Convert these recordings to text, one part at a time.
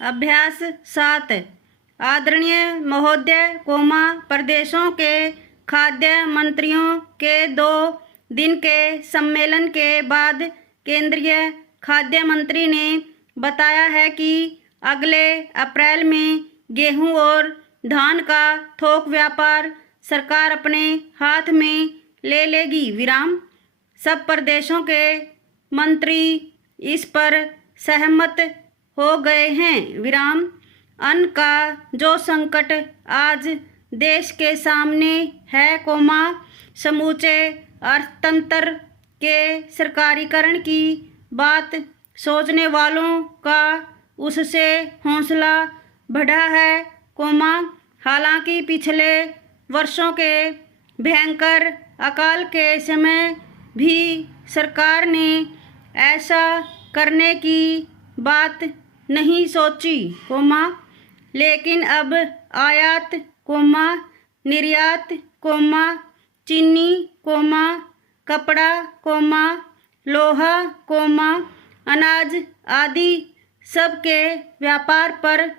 अभ्यास 7। आदरणीय महोदय, प्रदेशों के खाद्य मंत्रियों के 2 दिन के सम्मेलन के बाद केंद्रीय खाद्य मंत्री ने बताया है कि अगले अप्रैल में गेहूं और धान का थोक व्यापार सरकार अपने हाथ में ले लेगी। सब प्रदेशों के मंत्री इस पर सहमत हो गए हैं। अन्न का जो संकट आज देश के सामने है, समूचे अर्थतंत्र के सरकारीकरण की बात सोचने वालों का उससे हौसला बढ़ा है, हालांकि पिछले वर्षों के भयंकर अकाल के समय भी सरकार ने ऐसा करने की बात नहीं सोची, लेकिन अब आयात, निर्यात, चीनी, कपड़ा, लोहा, अनाज आदि सब के व्यापार पर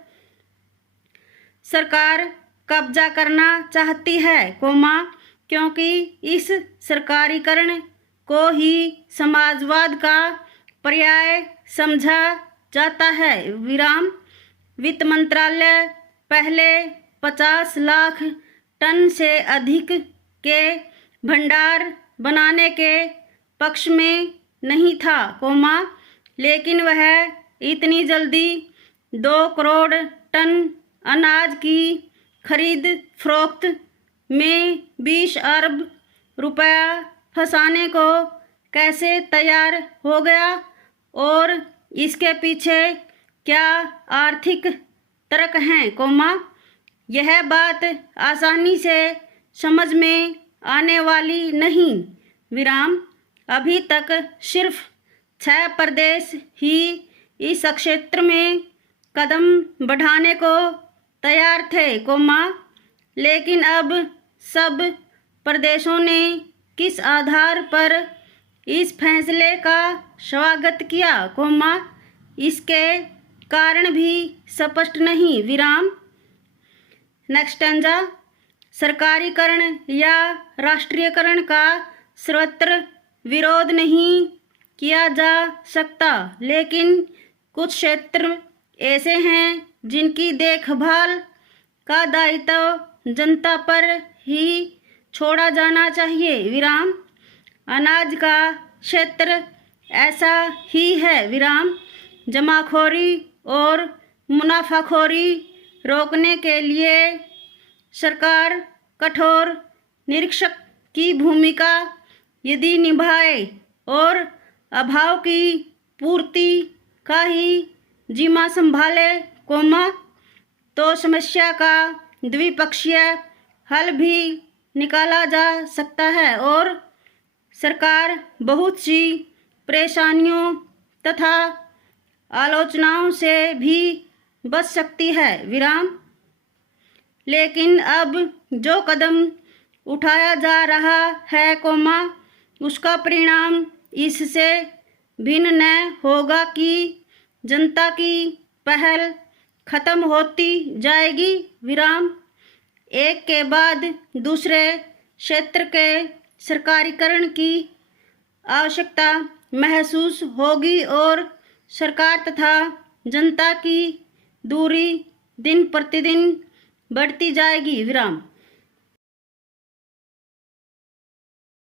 सरकार कब्जा करना चाहती है, क्योंकि इस सरकारीकरण को ही समाजवाद का पर्याय समझा जाता है। वित्त मंत्रालय पहले 50 लाख टन से अधिक के भंडार बनाने के पक्ष में नहीं था, लेकिन वह इतनी जल्दी 2 करोड़ टन अनाज की खरीद फरोख्त में 20 अरब रुपया फंसाने को कैसे तैयार हो गया और इसके पीछे क्या आर्थिक तर्क हैं, यह बात आसानी से समझ में आने वाली नहीं। अभी तक सिर्फ 6 प्रदेश ही इस क्षेत्र में कदम बढ़ाने को तैयार थे, लेकिन अब सब प्रदेशों ने किस आधार पर इस फैसले का स्वागत किया, इसके कारण भी स्पष्ट नहीं। Next stanza. सरकारीकरण या राष्ट्रीयकरण का सर्वत्र विरोध नहीं किया जा सकता, लेकिन कुछ क्षेत्र ऐसे हैं जिनकी देखभाल का दायित्व जनता पर ही छोड़ा जाना चाहिए। अनाज का क्षेत्र ऐसा ही है। जमाखोरी और मुनाफाखोरी रोकने के लिए सरकार कठोर निरीक्षक की भूमिका यदि निभाए और अभाव की पूर्ति का ही जिम्मा संभाले, तो समस्या का द्विपक्षीय हल भी निकाला जा सकता है और सरकार बहुत सी परेशानियों तथा आलोचनाओं से भी बच सकती है। लेकिन अब जो कदम उठाया जा रहा है, उसका परिणाम इससे भिन्न न होगा कि जनता की पहल खत्म होती जाएगी। एक के बाद दूसरे क्षेत्र के सरकारीकरण की आवश्यकता महसूस होगी और सरकार तथा जनता की दूरी दिन प्रतिदिन बढ़ती जाएगी।